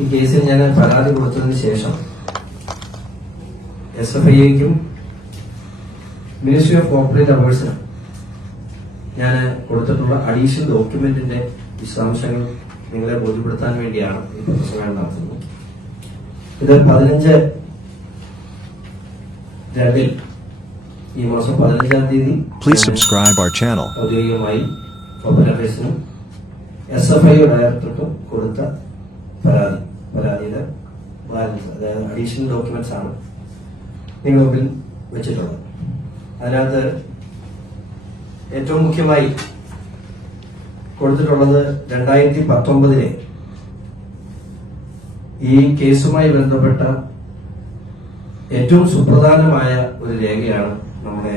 ഈ കേസിൽ ഞാൻ പരാതി കൊടുത്തതിന് ശേഷം എസ് എഫ് ഐക്കും മിനിസ്ട്രി ഓഫ് കോർപ്പറേറ്റ് അഫയേഴ്സിനും ഞാൻ കൊടുത്തിട്ടുള്ള അഡീഷണൽ ഡോക്യുമെന്റിന്റെ വിശദാംശങ്ങൾ നിങ്ങളെ ബോധ്യപ്പെടുത്താൻ വേണ്ടിയാണ് ഈ പ്രസംഗം നടത്തുന്നത്. ഇത് പതിനഞ്ച് രണ്ടിൽ ഈ മാസം പതിനഞ്ചാം തീയതി പ്ലീസ് സബ്സ്ക്രൈബ് അവർ ചാനൽ ഔദ്യോഗികമായി കോർപ്പറേറ്റ് അഫയേഴ്സിനും എസ് എഫ് ഐ ഡയറക്ടർക്കും കൊടുത്ത പരാതി. പരാതിയുടെ ബാലൻസ് അതായത് അഡീഷണൽ ഡോക്യുമെന്റ്സ് ആണ് നിങ്ങളുടെ മുമ്പിൽ വെച്ചിട്ടുള്ളത്. അതിനകത്ത് ഏറ്റവും മുഖ്യമായി കൊടുത്തിട്ടുള്ളത് രണ്ടായിരത്തി പത്തൊമ്പതിലെ ഈ കേസുമായി ബന്ധപ്പെട്ട ഏറ്റവും സുപ്രധാനമായ ഒരു രേഖയാണ് നമ്മുടെ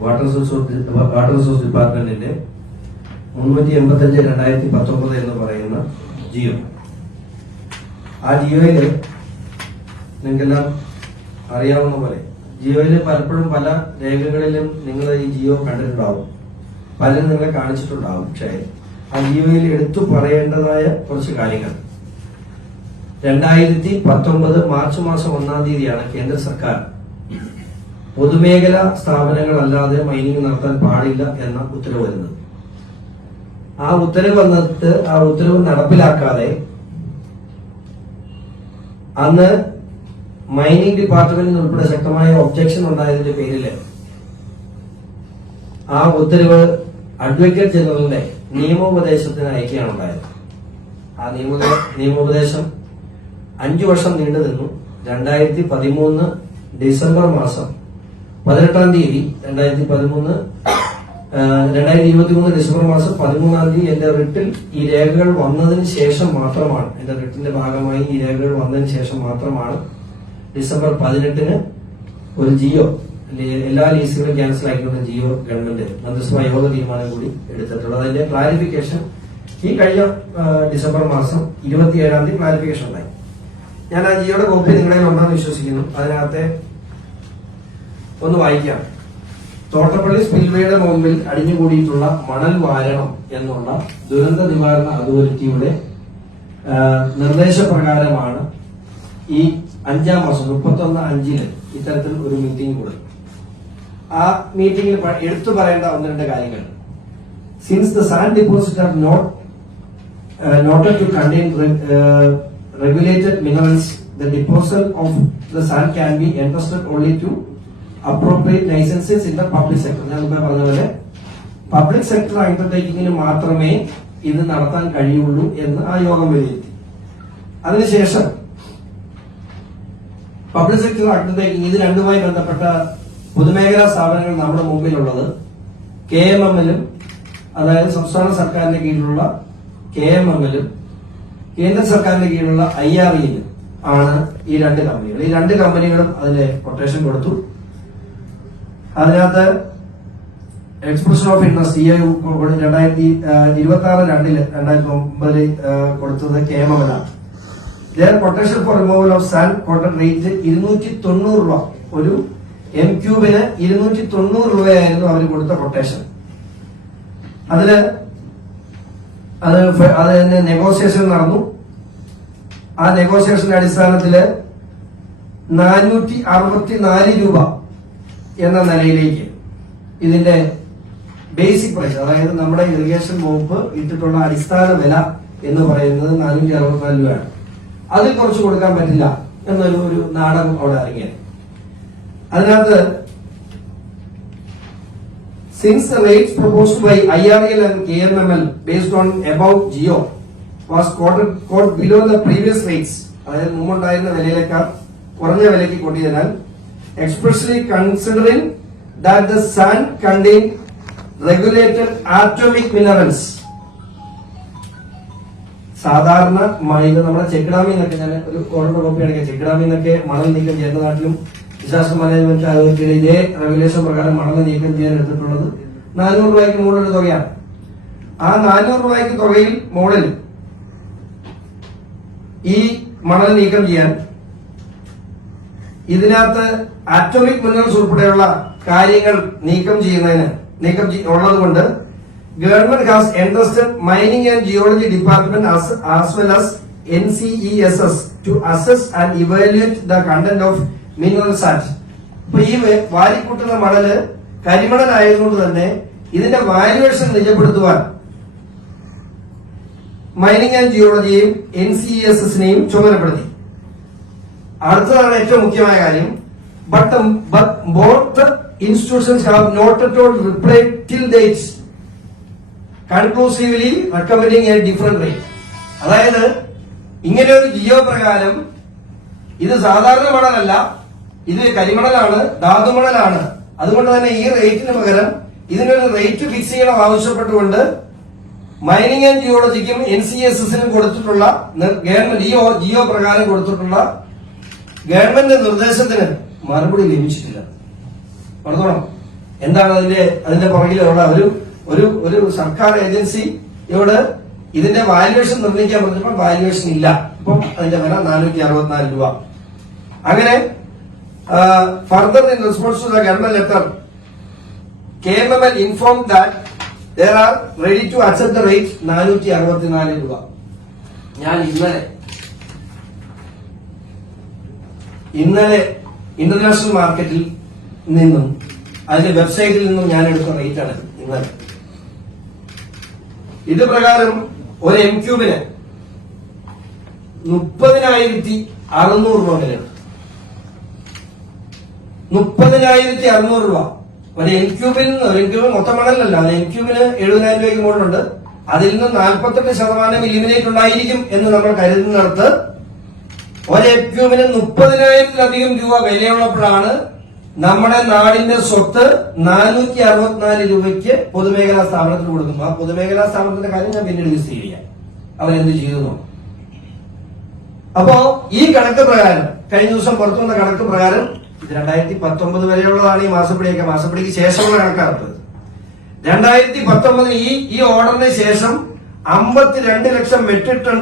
വാട്ടർ റിസോഴ്സ് വാട്ടർ റിസോഴ്സ് ഡിപ്പാർട്ട്മെന്റിന്റെ മുന്നൂറ്റി എൺപത്തി അഞ്ച് രണ്ടായിരത്തി പത്തൊമ്പത് എന്ന് പറയുന്ന ജിയോ. ആ ജിയോയിൽ നിങ്ങൾക്കെല്ലാം അറിയാവുന്ന പോലെ ജിയോയിൽ പലപ്പോഴും പല രേഖകളിലും നിങ്ങൾ ഈ ജിയോ കണ്ടിട്ടുണ്ടാവും. പലരും നിങ്ങളെ കാണിച്ചിട്ടുണ്ടാവും. പക്ഷേ ആ ജിയോയിൽ എടുത്തു പറയേണ്ടതായ കുറച്ച് കാര്യങ്ങൾ. രണ്ടായിരത്തി പത്തൊമ്പത് മാർച്ച് മാസം ഒന്നാം തീയതിയാണ് കേന്ദ്ര സർക്കാർ പൊതുമേഖലാ സ്ഥാപനങ്ങളല്ലാതെ മൈനിങ് നടത്താൻ പാടില്ല എന്ന ഉത്തരവ് വരുന്നത്. ആ ഉത്തരവ് വന്നിട്ട് ആ ഉത്തരവ് നടപ്പിലാക്കാതെ അന്ന് മൈനിങ് ഡിപ്പാർട്ട്മെന്റിൽ ഉൾപ്പെടെ ശക്തമായ ഒബ്ജക്ഷൻ ഉണ്ടായതിന്റെ പേരിൽ ആ ഉത്തരവ് അഡ്വക്കേറ്റ് ജനറലിന്റെ നിയമോപദേശത്തിന് അയക്കുകയാണ് ഉണ്ടായത്. ആ നിയമ നിയമോപദേശം അഞ്ചു വർഷം നീണ്ടു നിന്നു. രണ്ടായിരത്തി പതിമൂന്ന് ഡിസംബർ മാസം പതിനെട്ടാം തീയതി രണ്ടായിരത്തി പതിമൂന്ന് രണ്ടായിരത്തി ഇരുപത്തി മൂന്ന് ഡിസംബർ മാസം പതിമൂന്നാം തീയതി എന്റെ റിട്ടിൽ ഈ രേഖകൾ വന്നതിന് ശേഷം മാത്രമാണ്. എന്റെ റിട്ടിന്റെ ഭാഗമായി ഈ രേഖകൾ വന്നതിന് ശേഷം മാത്രമാണ് ഡിസംബർ പതിനെട്ടിന് ഒരു ജിയോ എല്ലാ ലീസുകളും ക്യാൻസൽ ആക്കിക്കൊണ്ട് ജിയോ ഗവൺമെന്റ് മന്ത്രിസഭാ യോഗ തീരുമാനം കൂടി എടുത്തിട്ടുള്ളത്. അതിന്റെ ക്ലാരിഫിക്കേഷൻ ഈ കഴിഞ്ഞ ഡിസംബർ മാസം ഇരുപത്തിയേഴാം തീയതി ക്ലാരിഫിക്കേഷൻ ഉണ്ടായി. ഞാൻ ആ ജിയോയുടെ കോപ്പി നിങ്ങളെ ഉണ്ടെന്ന് വിശ്വസിക്കുന്നു. അതിനകത്തെ ഒന്ന് വായിക്കാം. തോട്ടപ്പള്ളി സ്പിൽവേയുടെ മുമ്പിൽ അടിഞ്ഞുകൂടിയിട്ടുള്ള മണൽ വാരണം എന്നുള്ള ദുരന്ത നിവാരണ അതോറിറ്റിയുടെ നിർദ്ദേശപ്രകാരമാണ് ഈ അഞ്ചാം മാസം മുപ്പത്തൊന്ന് അഞ്ചിൽ ഇത്തരത്തിൽ ഒരു മീറ്റിംഗ് കൂടെ. ആ മീറ്റിംഗിൽ എടുത്തു പറയേണ്ട ഒന്ന് രണ്ട് കാര്യങ്ങൾ. Since the sand deposit are not uh, to to regulated minerals the disposal of the sand can be entrusted only be entrusted licensees in the public sector ഞാൻ മുമ്പേ പറഞ്ഞ പോലെ പബ്ലിക് സെക്ടർ അണ്ടർടേക്കിങ്ങിന് മാത്രമേ ഇത് നടത്താൻ കഴിയുള്ളൂ എന്ന് ആ യോഗം വിലയിരുത്തി. അതിനുശേഷം പബ്ലിക് സെക്ടർ അണ്ടർടേക്കിംഗ് ഇത് രണ്ടുമായി ബന്ധപ്പെട്ട പൊതുമേഖലാ സ്ഥാപനങ്ങൾ നമ്മുടെ മുമ്പിലുള്ളത്. കെ എം എമ്മിലും അതായത് സംസ്ഥാന സർക്കാരിന്റെ കീഴിലുള്ള കെ എം എമ്മിലും കേന്ദ്ര സർക്കാരിന്റെ കീഴിലുള്ള ഐ ആർ ഇയിലും ആണ് ഈ രണ്ട് കമ്പനികൾ. ഈ രണ്ട് കമ്പനികളും അതിന് കൊട്ടേഷൻ കൊടുത്തു. അതിനകത്ത് എക്സ്പ്രഷൻ ഓഫ് ഇൻട്രസ്റ്റ് ഈ രണ്ടായിരത്തി ഇരുപത്തി ആറ് രണ്ടിൽ രണ്ടായിരത്തി ഒമ്പതിൽ കൊടുത്തത് K M എമ്മിലാണ് their potential for removal of sand quoted rate ഇരുന്നൂറ്റി തൊണ്ണൂറ് രൂപ. ഒരു എം ക്യൂബിന് ഇരുന്നൂറ്റി തൊണ്ണൂറ് രൂപയായിരുന്നു അവർ കൊടുത്ത കൊട്ടേഷൻ അതിൽ അത് അത് തന്നെ നെഗോസിയേഷൻ നടന്നു. ആ നെഗോസിയേഷന്റെ അടിസ്ഥാനത്തിൽ നാനൂറ്റി അറുപത്തി നാല് രൂപ എന്ന നിലയിലേക്ക് ഇതിന്റെ ബേസിക് പ്രൈസ് അതായത് നമ്മുടെ ഇറിഗേഷൻ വകുപ്പ് ഇട്ടിട്ടുള്ള അടിസ്ഥാന വില എന്ന് പറയുന്നത് നാനൂറ്റി അറുപത്തിനാല് രൂപയാണ്. അതിൽ കുറച്ച് കൊടുക്കാൻ പറ്റില്ല എന്നൊരു ഒരു നാടകം അവിടെ ഇറങ്ങിയത് അതിനകത്ത് Since by I R L and K M M L based on above Jio was below the previous rates അതായത് മുമ്പുണ്ടായിരുന്ന വിലയിലേക്കാൾ കുറഞ്ഞ വിലയ്ക്ക് കൂട്ടിയതിനാൽ expressly considering that the sand contains regulated atomic minerals. സാധാരണ മ- ഇത് നമ്മുടെ ചെക്കിടാമിൽ നിന്നൊക്കെ ഞാൻ ഒരു ഓർഡർ കോപ്പി ആണെങ്കിൽ ചെക്കിടാമിൽ നിന്നൊക്കെ മണൽ നീക്കം ചെയ്യുന്ന നാട്ടിലും ഡിസാസ്റ്റർ മാനേജ്മെന്റ് അതോറിറ്റിയിലെ ഇതേ റെഗുലേഷൻ പ്രകാരം മണൽ നീക്കം ചെയ്യാൻ എടുത്തിട്ടുള്ളത് നാനൂറ് രൂപയ്ക്ക് മുകളിൽ തുകയാണ് ആ നാനൂറ് രൂപയ്ക്ക് തുകയിൽ മുകളിൽ ഈ മണൽ നീക്കം ചെയ്യാൻ ഇതിനകത്ത് ആറ്റോമിക് മിനറൽസ് ഉൾപ്പെടെയുള്ള കാര്യങ്ങൾ നീക്കം ചെയ്യുന്നതിന് നീക്കം ഉള്ളത് കൊണ്ട് government has entrusted mining and geology department as well as N C E S S to assess and evaluate the content of mineral sand അപ്പൊ ഈ വാരിക്കൂട്ടുന്ന മണൽ കരിമണലായതുകൊണ്ട് തന്നെ ഇതിന്റെ വാല്യുവേഷൻ നിജപ്പെടുത്തുവാൻ മൈനിങ് ആൻഡ് ജിയോളജിയെയും എൻ സി എസ് എസിനെയും ചുമതലപ്പെടുത്തി. അടുത്തതാണ് ഏറ്റവും മുഖ്യമായ കാര്യം. But both institutions have not at all reply till dates conclusively recommending a different rate അതായത് ഇങ്ങനെ ഒരു ജിയോ പ്രകാരം ഇത് സാധാരണ മണലല്ല. ഇത് കരിമണലാണ് ധാതുമണലാണ്. അതുകൊണ്ട് തന്നെ ഈ റേറ്റിന് പകരം ഇതിനൊരു റേറ്റ് ഫിക്സ് ചെയ്യണം ആവശ്യപ്പെട്ടുകൊണ്ട് മൈനിങ് ആൻഡ് ജിയോളജിക്കും എൻ സി എസ് എസിനും കൊടുത്തിട്ടുള്ള ഗവൺമെന്റ് ജിയോ ജിയോ പ്രകാരം കൊടുത്തിട്ടുള്ള ഗവൺമെന്റ് നിർദ്ദേശത്തിന് മറുപടി ലഭിച്ചിട്ടില്ല. പറഞ്ഞോളാം. എന്താണ് അതിന്റെ അതിന്റെ പുറകിലുള്ള ഒരു ഒരു ഒരു സർക്കാർ ഏജൻസിയോട് ഇതിന്റെ വാല്യുവേഷൻ നിർണയിക്കാൻ പറഞ്ഞപ്പോൾ വാല്യുവേഷൻ ഇല്ല. ഇപ്പം അതിന്റെ വില നാനൂറ്റി അറുപത്തിനാല് രൂപ. അങ്ങനെ further in response to the government letter K M M L inform that they are ready to accept the rate നാനൂറ്റി അറുപത്തിനാല് രൂപ. ഞാൻ ഇന്നലെ ഇന്നലെ ഇന്റർനാഷണൽ മാർക്കറ്റിൽ നിന്നും അതിന്റെ വെബ്സൈറ്റിൽ നിന്നും ഞാൻ എടുത്ത റേറ്റ് ആണ് ഇത് ഇന്നലെ. ഇത് പ്രകാരം ഒരു എം ക്യൂബിന് മുപ്പതിനായിരത്തി അറുന്നൂറ് രൂപ വിലയാണ്. മുപ്പതിനായിരത്തി അറുന്നൂറ് രൂപ. ഒരു എം ക്യൂബിൽ നിന്ന് ഒരു എം ക്യൂബിൽ മൊത്തം മണലല്ല ഒരു എം ക്യൂബിന് എഴുപതിനായിരം രൂപയ്ക്ക് മുകളിലുണ്ട്. അതിൽ നിന്ന് നാൽപ്പത്തെട്ട് ശതമാനം ഇലിമിനേറ്റ് ഉണ്ടായിരിക്കും എന്ന് നമ്മൾ കരുതുന്നിടത്ത് ഒരു എം ക്യൂബിന് മുപ്പതിനായിരത്തിലധികം രൂപ വിലയുള്ളപ്പോഴാണ് നമ്മുടെ നാടിന്റെ സ്വത്ത് നാനൂറ്റി അറുപത്തിനാല് രൂപയ്ക്ക് പൊതുമേഖലാ സ്ഥാപനത്തിന് കൊടുക്കുന്നു ആ പൊതുമേഖലാ സ്ഥാപനത്തിന്റെ കാര്യം ഞാൻ പിന്നീട് വിശദീകരിക്കാം അവരെന്ത് ചെയ്തു അപ്പോ ഈ കണക്ക് പ്രകാരം കഴിഞ്ഞ ദിവസം പുറത്തു വന്ന കണക്ക് പ്രകാരം രണ്ടായിരത്തി പത്തൊമ്പത് വരെയുള്ളതാണ് ഈ മാസപ്പടിയൊക്കെ. മാസപ്പടിക്ക് ശേഷമുള്ള കണക്കാണ് രണ്ടായിരത്തി പത്തൊമ്പത് ഈ ഈ ഓർഡറിന് ശേഷം അമ്പത്തിരണ്ട് ലക്ഷം മെട്രിക് ടൺ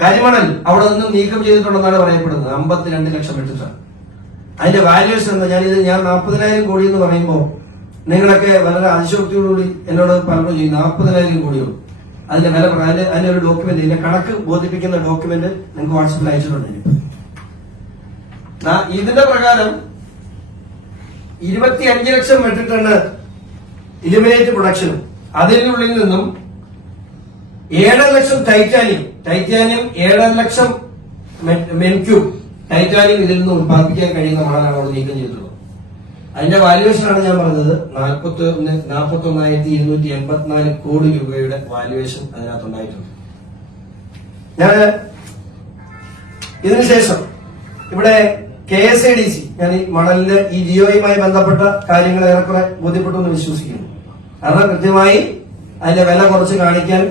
കരിമണൽ അവിടെ നിന്നും നീക്കം ചെയ്തിട്ടുണ്ടെന്നാണ് പറയപ്പെടുന്നത്. അമ്പത്തിരണ്ട് ലക്ഷം മെട്രിക് ടൺ അതിന്റെ വാല്യുവേഷൻ എന്താ? ഞാൻ ഇത് ഞാൻ നാൽപ്പതിനായിരം കോടി എന്ന് പറയുമ്പോൾ നിങ്ങളൊക്കെ വളരെ അതിശോക്തിയോടുകൂടി എന്നോട് പറഞ്ഞു ചെയ്യും നാൽപ്പതിനായിരം കോടിയോ. അതിന്റെ വില അതിന്റെ അതിന്റെ ഒരു ഡോക്യുമെന്റ് ഇതിന്റെ കണക്ക് ബോധിപ്പിക്കുന്ന ഡോക്യുമെന്റ് നിങ്ങൾക്ക് വാട്സപ്പിൽ അയച്ചിട്ടുണ്ട്. ഇതിന്റെ പ്രകാരം ഇരുപത്തി അഞ്ച് ലക്ഷം മെട്രിക് ടണ് ഇലിമിനേറ്റ് പ്രൊഡക്ഷനും അതിനുള്ളിൽ നിന്നും ഏഴര ലക്ഷം ടൈറ്റാനിയം ടൈറ്റാനിയം ഏഴര ലക്ഷം മെൻക്യൂബ് ടൈറ്റാനിയം ഇതിൽ നിന്ന് ഉത്പാദിപ്പിക്കാൻ കഴിയുന്ന മണലാണ് അവിടെ നീക്കം ചെയ്തിട്ടുള്ളത്. അതിന്റെ വാല്യുവേഷനാണ് ഞാൻ പറഞ്ഞത്. നാൽപ്പത്തി ഒന്ന് നാൽപ്പത്തി ഒന്നായിരത്തി ഇരുന്നൂറ്റി എൺപത്തിനാല് കോടി രൂപയുടെ വാല്യുവേഷൻ അതിനകത്തുണ്ടായിട്ടുണ്ട്. ഞാൻ ഇതിനുശേഷം ഇവിടെ K S I D C ഞാൻ ഈ മണലിൽ ഈ ജിയോയുമായി ബന്ധപ്പെട്ട കാര്യങ്ങൾ ഏറെക്കുറെ ബോധ്യപ്പെട്ടു എന്ന് വിശ്വസിക്കുന്നു. കാരണം കൃത്യമായി അതിന്റെ വില കുറച്ച് കാണിക്കാൻ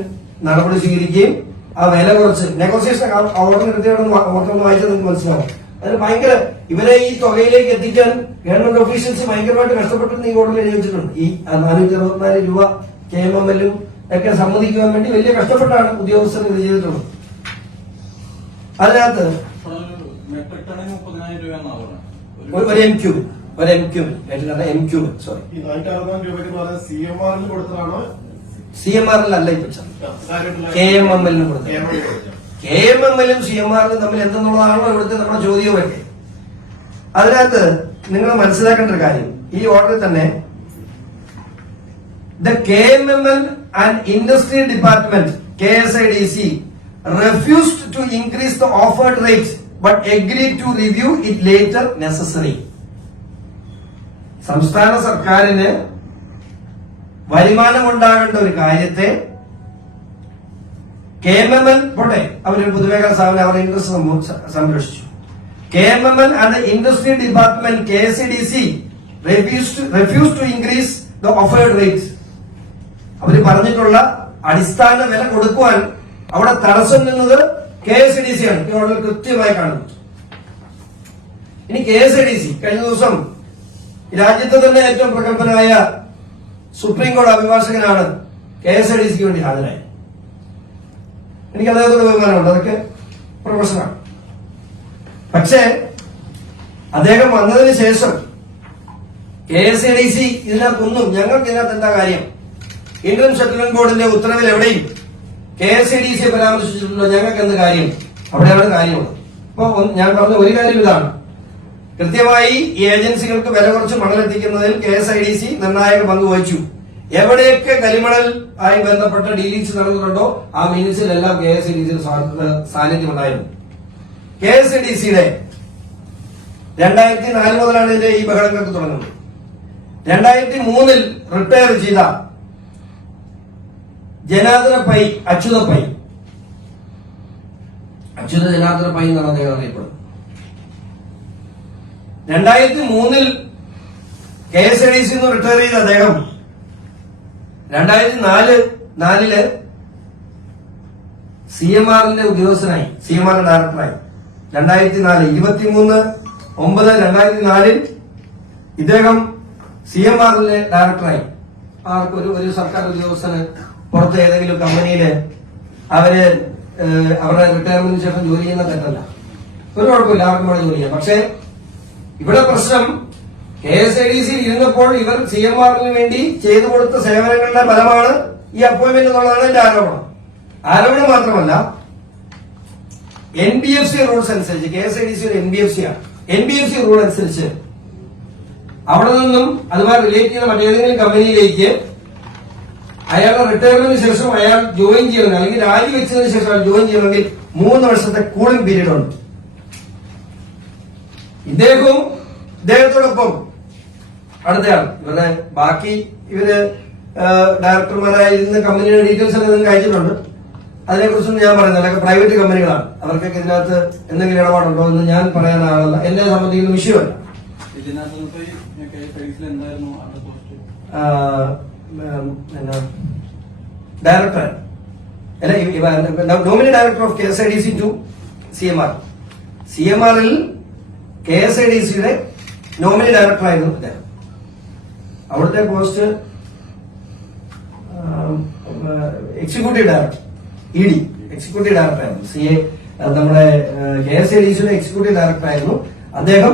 നടപടി സ്വീകരിക്കുകയും ആ വില കുറച്ച്. നെഗോസിയേഷൻ അവിടെ കൃത്യമായിട്ട് ഓർത്തൊന്ന് വായിച്ചാൽ നിങ്ങൾക്ക് മനസ്സിലാവും. അതിന് ഭയങ്കര ഇവരെ ഈ തുകയിലേക്ക് എത്തിക്കാൻ ഗവൺമെന്റ് ഓഫീഷ്യൽസ് ഭയങ്കരമായിട്ട് കഷ്ടപ്പെട്ടെന്ന് ഈ ഓർഡറിൽ എഴുതി ഈ നാനൂറ്റി അറുപത്തിനാല് രൂപ കെ എം എം എല്ലും ഒക്കെ സമ്മതിക്കുവാൻ വേണ്ടി വലിയ കഷ്ടപ്പെട്ടാണ് ഉദ്യോഗസ്ഥർ ഇത് ചെയ്തിട്ടുള്ളത്. അതിനകത്ത് ഒരു എം ക്യൂബ് ഒരു M cube M cube sorry C M ആറിൽ അല്ല ആറിലല്ല ഇപ്പൊ കെ എം എം എല്ലിന് കൊടുത്തത്. കെ എം എം എല്ലും സി എം ആറിലും തമ്മിൽ എന്തെന്നുള്ളതാണോ ഇവിടുത്തെ നമ്മുടെ ചോദ്യവുമൊക്കെ അതിനകത്ത് നിങ്ങൾ മനസ്സിലാക്കേണ്ട ഒരു കാര്യം. ഈ ഓർഡറിൽ തന്നെ the K M M L and industry department K S I D C refused to increase the offered rate but agreed to review it later necessary. സംസ്ഥാന സർക്കാരിന് വരുമാനമുണ്ടാകേണ്ട ഒരു കാര്യത്തെ കെ എം എം എൽ പോട്ടെ അവരൊരു പൊതുമേഖലാ സ്ഥാപനം അവരുടെ ഇൻട്രസ്റ്റ് സംരക്ഷിച്ചു. K M M and industry department K C D C refuse to increase the offered rate അവർ പറഞ്ഞിട്ടുള്ള അടിസ്ഥാന വില കൊടുക്കുവാൻ അവിടെ തടസ്സം നിന്നത് കെ എസ് ഡി സി ആണ്. കൃത്യമായി കാണുന്നു ഇനി കെ എസ് ഡി സി കഴിഞ്ഞ ദിവസം രാജ്യത്തെ തന്നെ ഏറ്റവും പ്രഗത്ഭനായ സുപ്രീം കോടതി അഭിഭാഷകനാണ് കെ എസ് ഡി സിക്ക് വേണ്ടി ഹാജരായി. എനിക്ക് അദ്ദേഹത്തോട് ബഹുമാനമുണ്ട്. അതൊക്കെ പ്രൊഫഷനാണ് പക്ഷേ അദ്ദേഹം വന്നതിന് ശേഷം കെ എസ് ഡി സി ഇതിനകത്തൊന്നും ഞങ്ങൾക്ക് ഇതിനകത്ത് എന്താ കാര്യം? ഇന്ത്യൻ സെറ്റിൽമെന്റ് ബോർഡിന്റെ ഉത്തരവിൽ എവിടെയും കെ എസ് ഐ ഡി സിയെ പരാമർശിച്ചിട്ടുണ്ടോ? ഞങ്ങൾക്ക് എന്ത് കാര്യം? അവിടെയാണ് കാര്യമുള്ളത് അപ്പൊ ഞാൻ പറഞ്ഞ ഒരു കാര്യം ഇതാണ്. കൃത്യമായി ഏജൻസികൾക്ക് വില കുറച്ച് മണലെത്തിക്കുന്നതിൽ K S I D C നിർണായക പങ്ക് വഹിച്ചു. എവിടെയൊക്കെ കരിമണൽ ആയി ബന്ധപ്പെട്ട ഡീലിംഗ്സ് നടന്നിട്ടുണ്ടോ ആ മീൻസിലെല്ലാം K S I D C സാന്നിധ്യം ഉണ്ടായിരുന്നു കെ എസ് ഐ ഡി സിയുടെ രണ്ടായിരത്തി നാല് മുതലാണ് ഇതിന്റെ ഈ ബഹളങ്ങൾക്ക് തുടങ്ങുന്നത്. രണ്ടായിരത്തി മൂന്നിൽ റിട്ടയർ ചെയ്ത ജനാർദ്ദന പൈ അച്യുത പൈ. അച്യുത ജനാർദ്ദന പൈ എന്നാണ് അദ്ദേഹം അറിയപ്പെടുന്നത്. രണ്ടായിരത്തി മൂന്നിൽ കെ എസ് ഐ സിന്ന് റിട്ടയർ ചെയ്ത അദ്ദേഹം രണ്ടായിരത്തി നാല് നാലിൽ സി എം ആറിന്റെ ഉദ്യോഗസ്ഥനായി സി എം ആറിന്റെ ഡയറക്ടറായി രണ്ടായിരത്തി നാല് ഇരുപത്തിമൂന്ന് ഒമ്പത് രണ്ടായിരത്തി നാലിൽ ഇദ്ദേഹം സി എം ആറിലെ ഡയറക്ടറായി ആർക്ക് ഒരു ഒരു സർക്കാർ ഉദ്യോഗസ്ഥന് പുറത്ത് ഏതെങ്കിലും കമ്പനിയിൽ അവർ അവരുടെ റിട്ടയർമെന്റിന് ശേഷം ജോലി ചെയ്യുന്ന തെറ്റല്ല. ഒരു കുഴപ്പമില്ല ആർക്കും വേണം ജോലി ചെയ്യാം പക്ഷേ ഇവിടെ പ്രശ്നം കെ എസ് ഐ ഡി സിയിൽ ഇരുന്നപ്പോൾ ഇവർ സി എം ആറിന് വേണ്ടി ചെയ്തു കൊടുത്ത സേവനങ്ങളുടെ ഫലമാണ് ഈ അപ്പോയിന്റ്മെന്റ് എന്നുള്ളതാണ് എന്റെ ആരോപണം. ആരോപണം മാത്രമല്ല N B F C rules അനുസരിച്ച് K S I D C ഒരു എൻ ബി എഫ് സി ആണ്. N B F C rule അനുസരിച്ച് അവിടെ നിന്നും അതുമായി റിലേറ്റ് ചെയ്യുന്ന മറ്റേതെങ്കിലും കമ്പനിയിലേക്ക് അയാളുടെ റിട്ടയർമെന്റിന് ശേഷം അയാൾ ജോയിൻ ചെയ്യണമെങ്കിൽ അല്ലെങ്കിൽ രാജിവെച്ചതിന് ശേഷം അയാൾ ജോയിൻ ചെയ്യണമെങ്കിൽ മൂന്ന് വർഷത്തെ കൂളിംഗ് പീരീഡ് ഉണ്ട്. ഇദ്ദേഹവും ഇദ്ദേഹത്തോടൊപ്പം അടുത്തയാൾ. ഇവരുടെ ബാക്കി ഇവർ ഡയറക്ടർമാരായിരുന്ന കമ്പനിയുടെ ഡീറ്റെയിൽസ് എല്ലാം നിങ്ങൾക്ക് അയച്ചിട്ടുണ്ട്. അതിനെക്കുറിച്ചൊന്നും ഞാൻ പറയുന്നില്ല. അതൊക്കെ പ്രൈവറ്റ് കമ്പനികളാണ് അവർക്കൊക്കെ ഇതിനകത്ത് എന്തെങ്കിലും ഇടപാടുണ്ടോ എന്ന് ഞാൻ പറയാൻ ആളല്ല. എന്നെ സംബന്ധിക്കുന്ന വിഷയമല്ല. ഡയറക്ടർ അല്ല nominee director of K S I D C to C M R C M ആറിൽ കെ എസ് ഐ ഡി സിയുടെ നോമിനി ഡയറക്ടറായിരുന്നു അദ്ദേഹം. അവിടുത്തെ post executive director E D executive ഡയറക്ടറായിരുന്നു C A നമ്മുടെ കെ എസ് ഐ ഡി സിയുടെ executive ഡയറക്ടറായിരുന്നു അദ്ദേഹം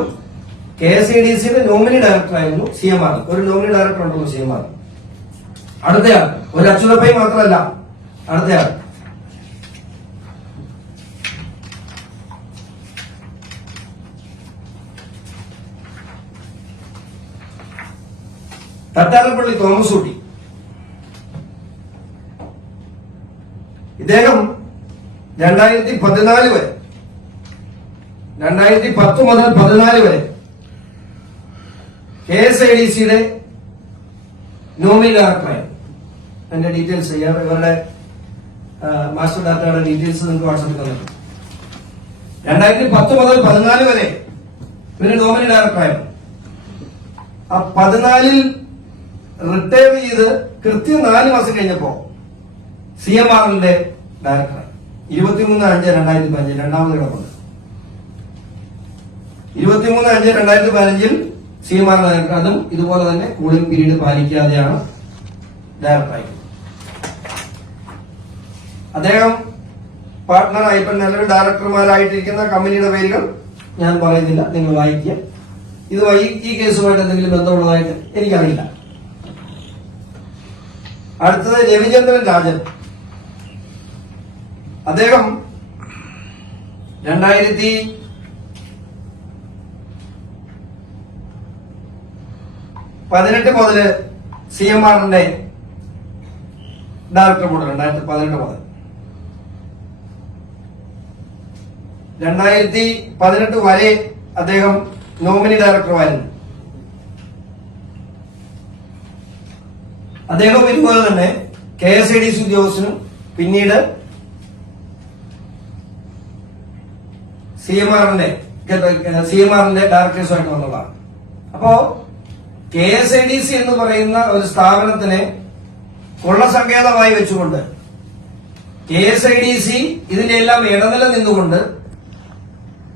K S I D സിയുടെ നോമിനി ഡയറക്ടറായിരുന്നു സി എം ആർ. ഒരു നോമിനി ഡയറക്ടർ ഉണ്ടല്ലോ സി എം ആർ. അടുത്തയാൾ ഒരു അച്യുതപ്പൈ മാത്രമല്ല അടുത്തയാൾ തട്ടാരപ്പള്ളി തോമസ് കുട്ടി. ഇദ്ദേഹം രണ്ടായിരത്തി പതിനാല് വരെ രണ്ടായിരത്തി പത്ത് മുതൽ പതിനാല് വരെ കെ എസ് ഐ ഡി സിയുടെ നോമി ഡയറക്ടറായിരുന്നു എന്റെ ഡീറ്റെയിൽസ് ചെയ്യാൻ ഇവരുടെ മാസ്റ്റർ ഡാറ്റയുടെ ഡീറ്റെയിൽസ് നിങ്ങൾക്ക് വാട്സപ്പിൽ തന്നിട്ടുണ്ട് രണ്ടായിരത്തി പത്ത് മുതൽ പതിനാല് വരെ ഇവർ നോമിനി ഡയറക്ടറായിരുന്നു ആ പതിനാലിൽ റിട്ടയർ ചെയ്ത് കൃത്യം നാല് മാസം കഴിഞ്ഞപ്പോ സി എം ആറിന്റെ ഡയറക്ടറായി ഇരുപത്തിമൂന്ന് അഞ്ച് രണ്ടായിരത്തി പതിനഞ്ച് രണ്ടാമത് കിടപ്പുണ്ട് ഇരുപത്തിമൂന്ന് അഞ്ച് രണ്ടായിരത്തി പതിനഞ്ചിൽ സി എം ആർ ഡയറക്ടർ അതും ഇതുപോലെ തന്നെ കൂളിംഗ് പീരീഡ് പാലിക്കാതെയാണ് ഡയറക്ടറായി അദ്ദേഹം പാർട്ട്ണറായി ഇപ്പൊ നിലവിൽ ഡയറക്ടർമാരായിട്ടിരിക്കുന്ന കമ്പനിയുടെ പേരുകൾ ഞാൻ പറയുന്നില്ല. നിങ്ങൾ വായിക്കുക. ഇത് ഈ കേസുമായിട്ട് എന്തെങ്കിലും ബന്ധമുള്ളതായിട്ട് എനിക്കറിയില്ല. അടുത്തത് രവിചന്ദ്രൻ രാജൻ. അദ്ദേഹം രണ്ടായിരത്തി പതിനെട്ട് മുതൽ സി എം ആറിന്റെ ഡയറക്ടർ ബോർഡ് രണ്ടായിരത്തി പതിനെട്ട് മുതൽ. രണ്ടായിരത്തി പതിനെട്ട് വരെ അദ്ദേഹം നോമിനി ഡയറക്ടറുമായിരുന്നു അദ്ദേഹം ഇതുപോലെ തന്നെ K S I D C ഉദ്യോഗസ്ഥനും പിന്നീട് സി എം ആറിന്റെ സി എം ആറിന്റെ ഡയറക്ടേഴ്സുമായിട്ട് വന്നതാണ്. അപ്പോ K S I D C എന്ന് പറയുന്ന ഒരു സ്ഥാപനത്തിനെ കൊള്ളസങ്കേതമായി വെച്ചുകൊണ്ട് K S I D C ഇതിന്റെ എല്ലാം ഇടനില നിന്നുകൊണ്ട്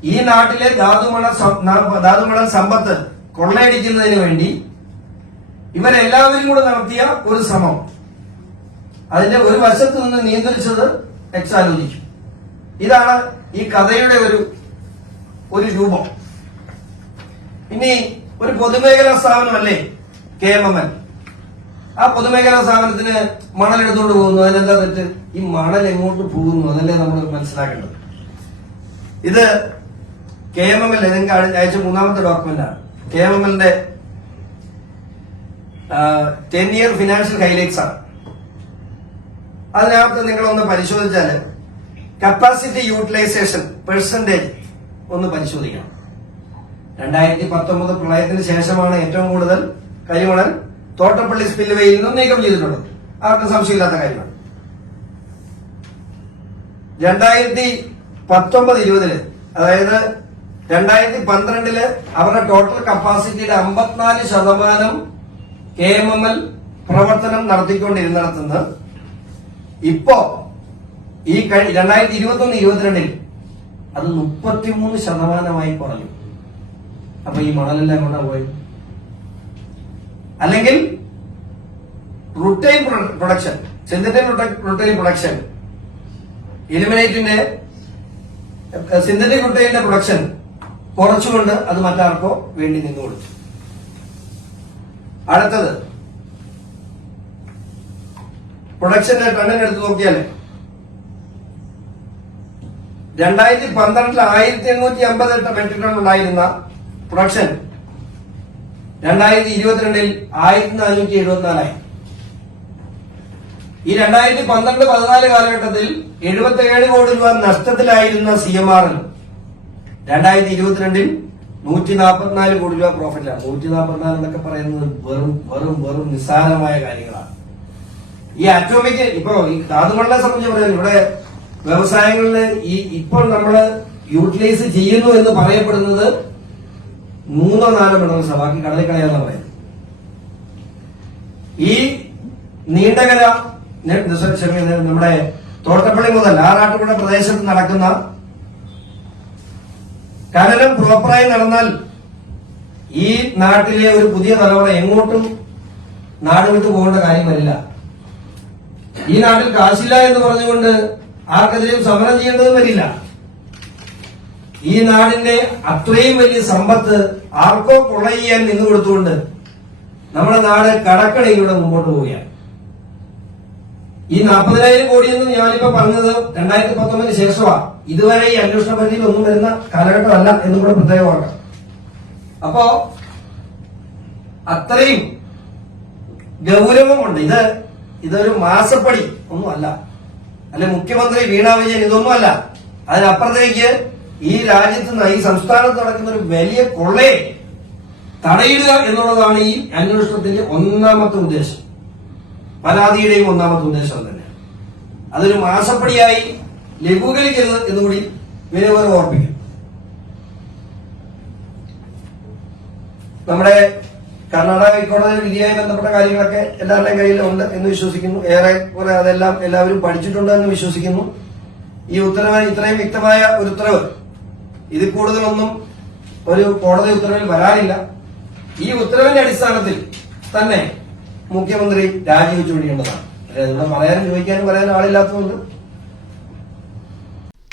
ഈ നാട്ടിലെ ധാതുമണ ധാതുമണ സമ്പത്ത് കൊള്ളയടിക്കുന്നതിന് വേണ്ടി ഇവരെല്ലാവരും കൂടെ നടത്തിയ ഒരു ശ്രമം. അതിന്റെ ഒരു വശത്ത് നിന്ന് നിയന്ത്രിച്ചത് എക്സാലോചിക്കും ഇതാണ് ഈ കഥയുടെ ഒരു ഒരു രൂപം. ഇനി ഒരു പൊതുമേഖലാ സ്ഥാപനമല്ലേ? കെ എം എം എൻ ആ പൊതുമേഖലാ സ്ഥാപനത്തിന് മണൽ എടുത്തുകൊണ്ട് പോകുന്നു. അതിനെന്താ തെറ്റ്? ഈ മണൽ എങ്ങോട്ട് പോകുന്നു? അതല്ലേ നമ്മൾ മനസ്സിലാക്കേണ്ടത്. ഇത് കെ എം എം എൽ നിങ്ങൾക്ക് അയച്ച മൂന്നാമത്തെ ഡോക്യുമെന്റ് ആണ് കെ എം എം എല്ലിന്റെ ടെൻ ഇയർ ഫിനാൻഷ്യൽ ഹൈലൈറ്റ്സ് ആണ്. അതിനകത്ത് നിങ്ങളൊന്ന് പരിശോധിച്ചാൽ കപ്പാസിറ്റി യൂട്ടിലൈസേഷൻ പെർസെന്റേജ് ഒന്ന് പരിശോധിക്കണം. രണ്ടായിരത്തി പത്തൊമ്പത് പ്രളയത്തിന് ശേഷമാണ് ഏറ്റവും കൂടുതൽ കരിമണൽ തോട്ടപ്പള്ളി സ്പിൽവേയിൽ നിന്നും നീക്കം ചെയ്തിട്ടുള്ളത്. ആർക്കും സംശയമില്ലാത്ത കാര്യമാണ്. രണ്ടായിരത്തി പത്തൊമ്പത് ഇരുപതിൽ അതായത് രണ്ടായിരത്തി പന്ത്രണ്ടിൽ അവരുടെ ടോട്ടൽ കപ്പാസിറ്റിയുടെ അമ്പത്തിനാല് ശതമാനം കെ എം എം എൽ പ്രവർത്തനം നടത്തിക്കൊണ്ടിരുന്നിടത്തുനിന്ന് ഇപ്പോ ഈ കഴി രണ്ടായിരത്തി ഇരുപത്തി ഒന്ന് ഇരുപത്തിരണ്ടിൽ അത് മുപ്പത്തിമൂന്ന് ശതമാനമായി കുറഞ്ഞു. അപ്പൊ ഈ മണലെല്ലാം കൊണ്ടാ പോയി? അല്ലെങ്കിൽ routine production synthetic routine production എലിമിനേറ്റിന്റെ synthetic റുട്ടൈന്റെ പ്രൊഡക്ഷൻ കുറച്ചുകൊണ്ട് അത് മറ്റാർക്കോ വേണ്ടി നിന്നു കൊടുത്തു അടുത്തത്. പ്രൊഡക്ഷന്റെ എടുത്ത് നോക്കിയാലേ. രണ്ടായിരത്തി പന്ത്രണ്ടിൽ ആയിരത്തി എണ്ണൂറ്റി അമ്പത് മെട്രിക് ടൺ ഉണ്ടായിരുന്ന പ്രൊഡക്ഷൻ രണ്ടായിരത്തി ഇരുപത്തിരണ്ടിൽ ആയിരത്തി നാനൂറ്റി എഴുപത്തിനാലായി ഈ രണ്ടായിരത്തി പന്ത്രണ്ട് പതിനാല് കാലഘട്ടത്തിൽ എഴുപത്തി ഏഴ് കോടി രൂപ നഷ്ടത്തിലായിരുന്ന സി എം ആർ രണ്ടായിരത്തി ഇരുപത്തിരണ്ടിൽ നൂറ്റി നാൽപ്പത്തിനാല് കോടി രൂപ പ്രോഫിറ്റാണ് നൂറ്റി നാൽപ്പത്തിനാല് എന്നൊക്കെ പറയുന്നത് വെറും വെറും വെറും നിസ്സാരമായ കാര്യങ്ങളാണ്. ഈ അറ്റോമിക് ഇപ്പോ ഈ ധാതുമണ്ഡലം സംബന്ധിച്ച് പറയാൻ ഇവിടെ വ്യവസായങ്ങളിൽ ഈ ഇപ്പോൾ നമ്മൾ യൂട്ടിലൈസ് ചെയ്യുന്നു എന്ന് പറയപ്പെടുന്നത് മൂന്നോ നാലോ മിനറൽസ് ബാക്കി കടലിൽ കളയാന്ന് പറയുന്നത്. ഈ നീണ്ടകര നമ്മുടെ തോട്ടപ്പള്ളി മുതൽ ആറാട്ടുപുഴ പ്രദേശത്ത് നടക്കുന്ന ഖനനം പ്രോപ്പറായി നടന്നാൽ ഈ നാട്ടിലെ ഒരു പുതിയ തലമുറ എങ്ങോട്ടും നാട് വിട്ടു പോകേണ്ട കാര്യമല്ല. ഈ നാട്ടിൽ കാശില്ല എന്ന് പറഞ്ഞുകൊണ്ട് ആർക്കെതിരെയും സമരം ചെയ്യേണ്ടതും വരില്ല. ഈ നാടിന്റെ അത്രയും വലിയ സമ്പത്ത് ആർക്കോ കൊള്ള നിന്ന് നിന്നു കൊടുത്തുകൊണ്ട് നമ്മുടെ നാട് കടക്കടയിലൂടെ മുമ്പോട്ട് പോവുകയാണ്. ഈ നാൽപ്പതിനായിരം കോടിയെന്ന് ഞാനിപ്പോ പറഞ്ഞത് രണ്ടായിരത്തി പത്തൊമ്പതിന് ശേഷമാണ് ഇതുവരെ ഈ അന്വേഷണ പരിധിയിൽ ഒന്നും വരുന്ന കാലഘട്ടമല്ല എന്നും കൂടെ പ്രത്യേകം ഓർക്കണം. അപ്പോ അത്രയും ഗൗരവമുണ്ട്. ഇത് ഇതൊരു മാസപ്പടി ഒന്നുമല്ല. അല്ലെ മുഖ്യമന്ത്രി വീണ വിജയൻ ഇതൊന്നുമല്ല. അതിനപ്പുറത്തേക്ക് ഈ രാജ്യത്ത് നിന്ന് ഈ സംസ്ഥാനത്ത് നടക്കുന്ന ഒരു വലിയ കൊള്ളയെ തടയിടുക എന്നുള്ളതാണ് ഈ അന്വേഷണത്തിന്റെ ഒന്നാമത്തെ ഉദ്ദേശം. പരാതിയുടെയും ഒന്നാമത്തെ ഉദ്ദേശം തന്നെ അതൊരു മാസപ്പടിയായി ലഘൂകരിക്കരുത് എന്നുകൂടി വിനോദം ഓർപ്പിക്കും നമ്മുടെ കർണാടക ഹൈക്കോടതി വിധിയായി ബന്ധപ്പെട്ട കാര്യങ്ങളൊക്കെ എല്ലാവരുടെയും കയ്യിലുണ്ട് എന്ന് വിശ്വസിക്കുന്നു. ഏറെ കുറെ അതെല്ലാം എല്ലാവരും പഠിച്ചിട്ടുണ്ട് എന്ന് വിശ്വസിക്കുന്നു. ഈ ഉത്തരവ് ഇത്രയും വ്യക്തമായ ഒരു ഉത്തരവ്. ഇതിൽ കൂടുതലൊന്നും ഒരു കോടതി ഉത്തരവിൽ വരാനില്ല ഈ ഉത്തരവിന്റെ അടിസ്ഥാനത്തിൽ തന്നെ മുഖ്യമന്ത്രി രാജിവെച്ചു വിടേണ്ടതാണ് ഇവിടെ പറയാനും ചോദിക്കാനും പറയാനും ആളില്ലാത്തതുകൊണ്ട്.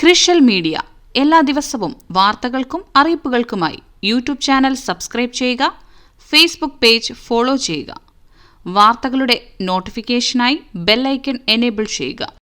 ക്രിഷ്യൽ മീഡിയ. എല്ലാ ദിവസവും വാർത്തകൾക്കും അറിയിപ്പുകൾക്കുമായി യൂട്യൂബ് ചാനൽ സബ്സ്ക്രൈബ് ചെയ്യുക ഫേസ്ബുക്ക് പേജ് ഫോളോ ചെയ്യുക. വാർത്തകളുടെ നോട്ടിഫിക്കേഷനായി ബെല്ലൈക്കൺ എനേബിൾ ചെയ്യുക.